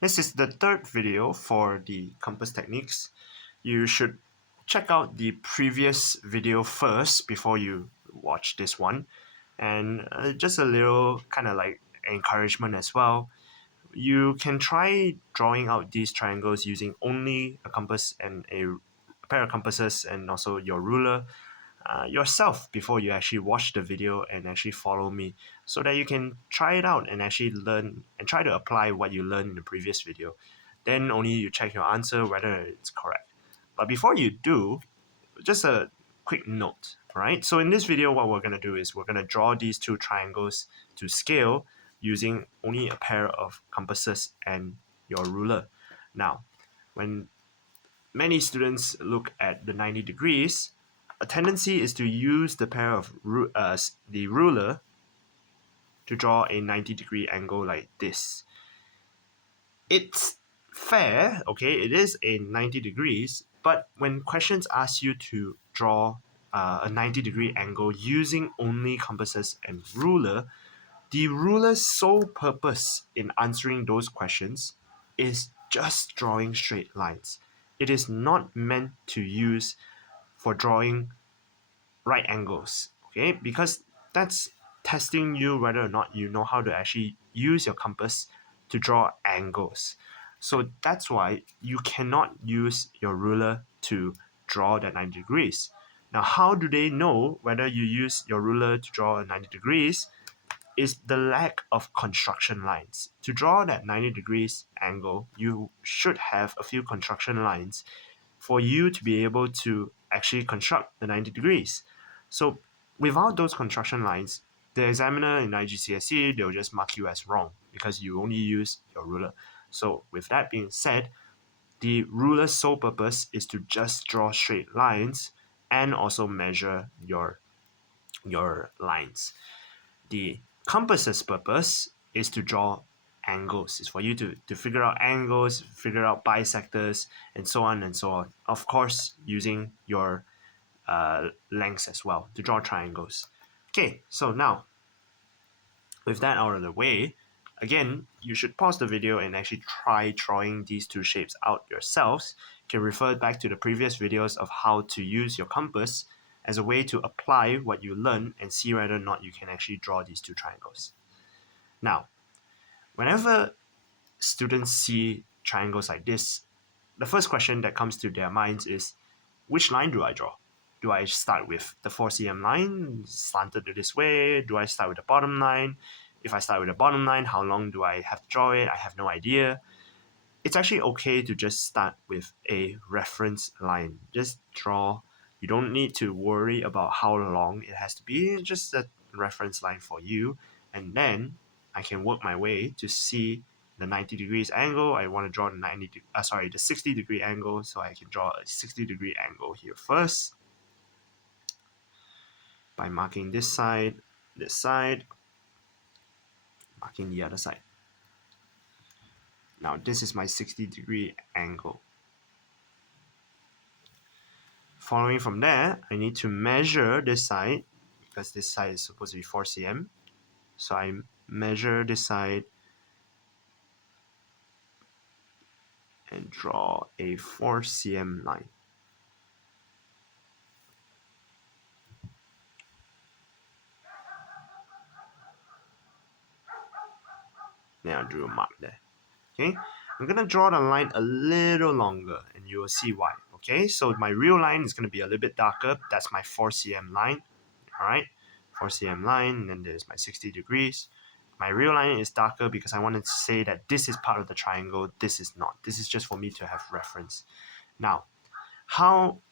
This is the third video for the compass techniques. You should check out the previous video first before you watch this one. And just a little kind of like encouragement as well. You can try drawing out these triangles using only a compass and a pair of compasses and also your ruler yourself before you actually watch the video and actually follow me, so that you can try it out and actually learn and try to apply what you learned in the previous video. Then only you check your answer whether it's correct. But before you do, just a quick note, right? So in this video, what we're going to do is we're going to draw these two triangles to scale using only a pair of compasses and your ruler. Now, when many students look at the 90 degrees, a tendency is to use the pair of the ruler to draw a 90-degree angle like this. It's fair, okay, it is a 90 degrees, but when questions ask you to draw a 90-degree angle using only compasses and ruler, the ruler's sole purpose in answering those questions is just drawing straight lines. It is not meant to use for drawing right angles, okay? Because that's testing you whether or not you know how to actually use your compass to draw angles. So that's why you cannot use your ruler to draw that 90 degrees. Now, how do they know whether you use your ruler to draw a 90 degrees? Is the lack of construction lines. To draw that 90 degrees angle, you should have a few construction lines for you to be able to actually construct the 90 degrees. So without those construction lines, the examiner in IGCSE, they'll just mark you as wrong because you only use your ruler. So with that being said, the ruler's sole purpose is to just draw straight lines and also measure your lines. The compass's purpose is to draw angles. It's for you to figure out angles, figure out bisectors, and so on and so on. Of course, using your lengths as well to draw triangles. Okay, so now, with that out of the way, again, you should pause the video and actually try drawing these two shapes out yourselves. You can refer back to the previous videos of how to use your compass as a way to apply what you learn and see whether or not you can actually draw these two triangles. Now, whenever students see triangles like this, the first question that comes to their minds is, which line do I draw? Do I start with the 4 cm line, slanted this way? Do I start with the bottom line? If I start with the bottom line, how long do I have to draw it? I have no idea. It's actually okay to just start with a reference line. Just draw. You don't need to worry about how long it has to be. It's just a reference line for you. And then I can work my way to see the 90 degrees angle. I want to draw the 60 degree angle, so I can draw a 60 degree angle here first by marking this side, marking the other side. Now this is my 60 degree angle. Following from there, I need to measure this side because this side is supposed to be 4 cm. So I measure this side and draw a 4 cm line. Then I drew a mark there. Okay, I'm gonna draw the line a little longer and you will see why. Okay, so my real line is gonna be a little bit darker. That's my 4 cm line. Alright, 4 cm line, and then there's my 60 degrees. My real line is darker because I wanted to say that this is part of the triangle, this is not. This is just for me to have reference. Now,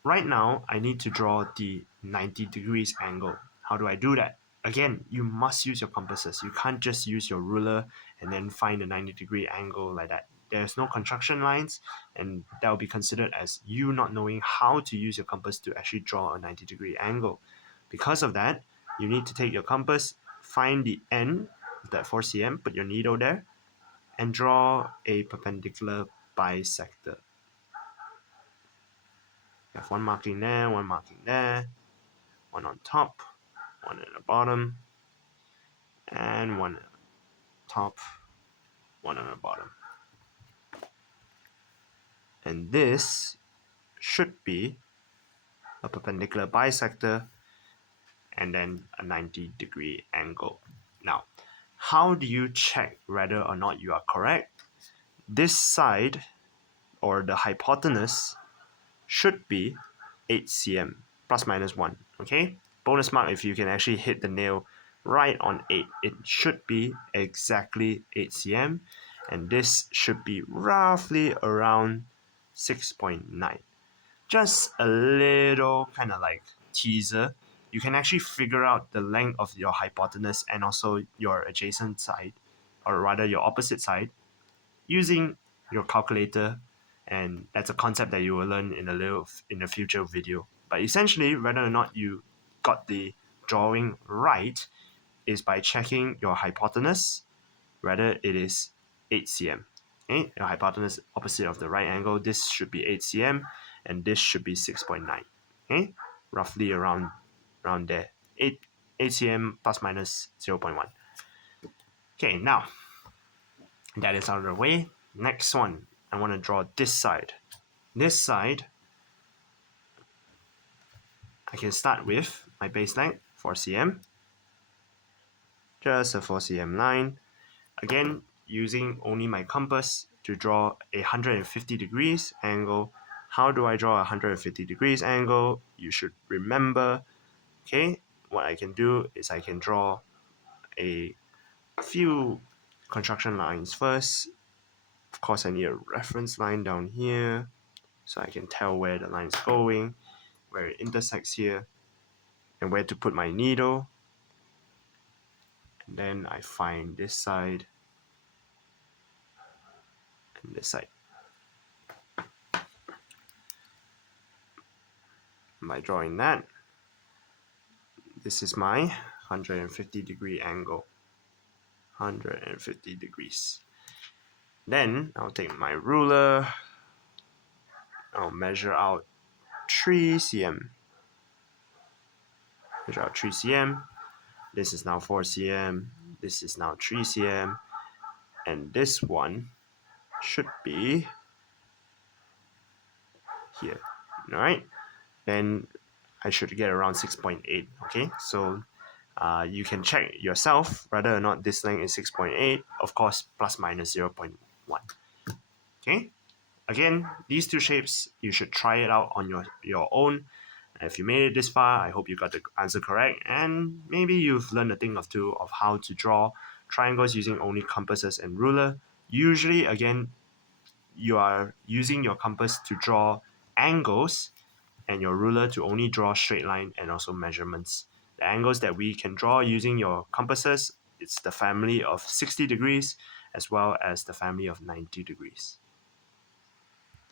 right now I need to draw the 90 degrees angle. How do I do that? Again, you must use your compasses. You can't just use your ruler and then find a 90 degree angle like that. There's no construction lines, and that will be considered as you not knowing how to use your compass to actually draw a 90 degree angle. Because of that, you need to take your compass, find the end of that 4 cm, put your needle there, and draw a perpendicular bisector. You have one marking there, one marking there, one on top, one at the bottom, and one at the top, one on the bottom. and this should be a perpendicular bisector and then a 90-degree angle. Now, how do you check whether or not you are correct? This side, or the hypotenuse, should be 8 cm plus minus 1. Okay, bonus mark if you can actually hit the nail right on 8. It should be exactly 8 cm, and this should be roughly around 6.9. Just a little kind of like teaser. You can actually figure out the length of your hypotenuse and also your adjacent side, or rather your opposite side, using your calculator, and that's a concept that you will learn in a future video. But essentially, whether or not you got the drawing right is by checking your hypotenuse, whether it is 8 cm. Okay, your hypotenuse opposite of the right angle, this should be 8 cm, and this should be 6.9. Okay, roughly around there, 8 cm plus minus 0.1. Okay, now that is out of the way. Next one, I want to draw this side. This side, I can start with my base length, 4 cm. Just a 4 cm line. Again, using only my compass to draw a 150 degrees angle. How do I draw a 150 degrees angle? You should remember, okay, what I can do is I can draw a few construction lines first. Of course, I need a reference line down here so I can tell where the line is going, where it intersects here, and where to put my needle. And then I find this side and this side. By drawing that, this is my 150 degree angle. 150 degrees. Then I'll take my ruler. I'll measure out 3 cm. Measure out 3 cm. This is now 4 cm. This is now 3 cm. And this one should be here. Alright? Then I should get around 6.8. Okay, so you can check yourself whether or not this length is 6.8. Of course, plus minus 0.1. Okay, again, these two shapes, you should try it out on your own. If you made it this far, I hope you got the answer correct, and maybe you've learned a thing or two of how to draw triangles using only compasses and ruler. Usually, again, you are using your compass to draw angles and your ruler to only draw straight line and also measurements. The angles that we can draw using your compasses, it's the family of 60 degrees as well as the family of 90 degrees.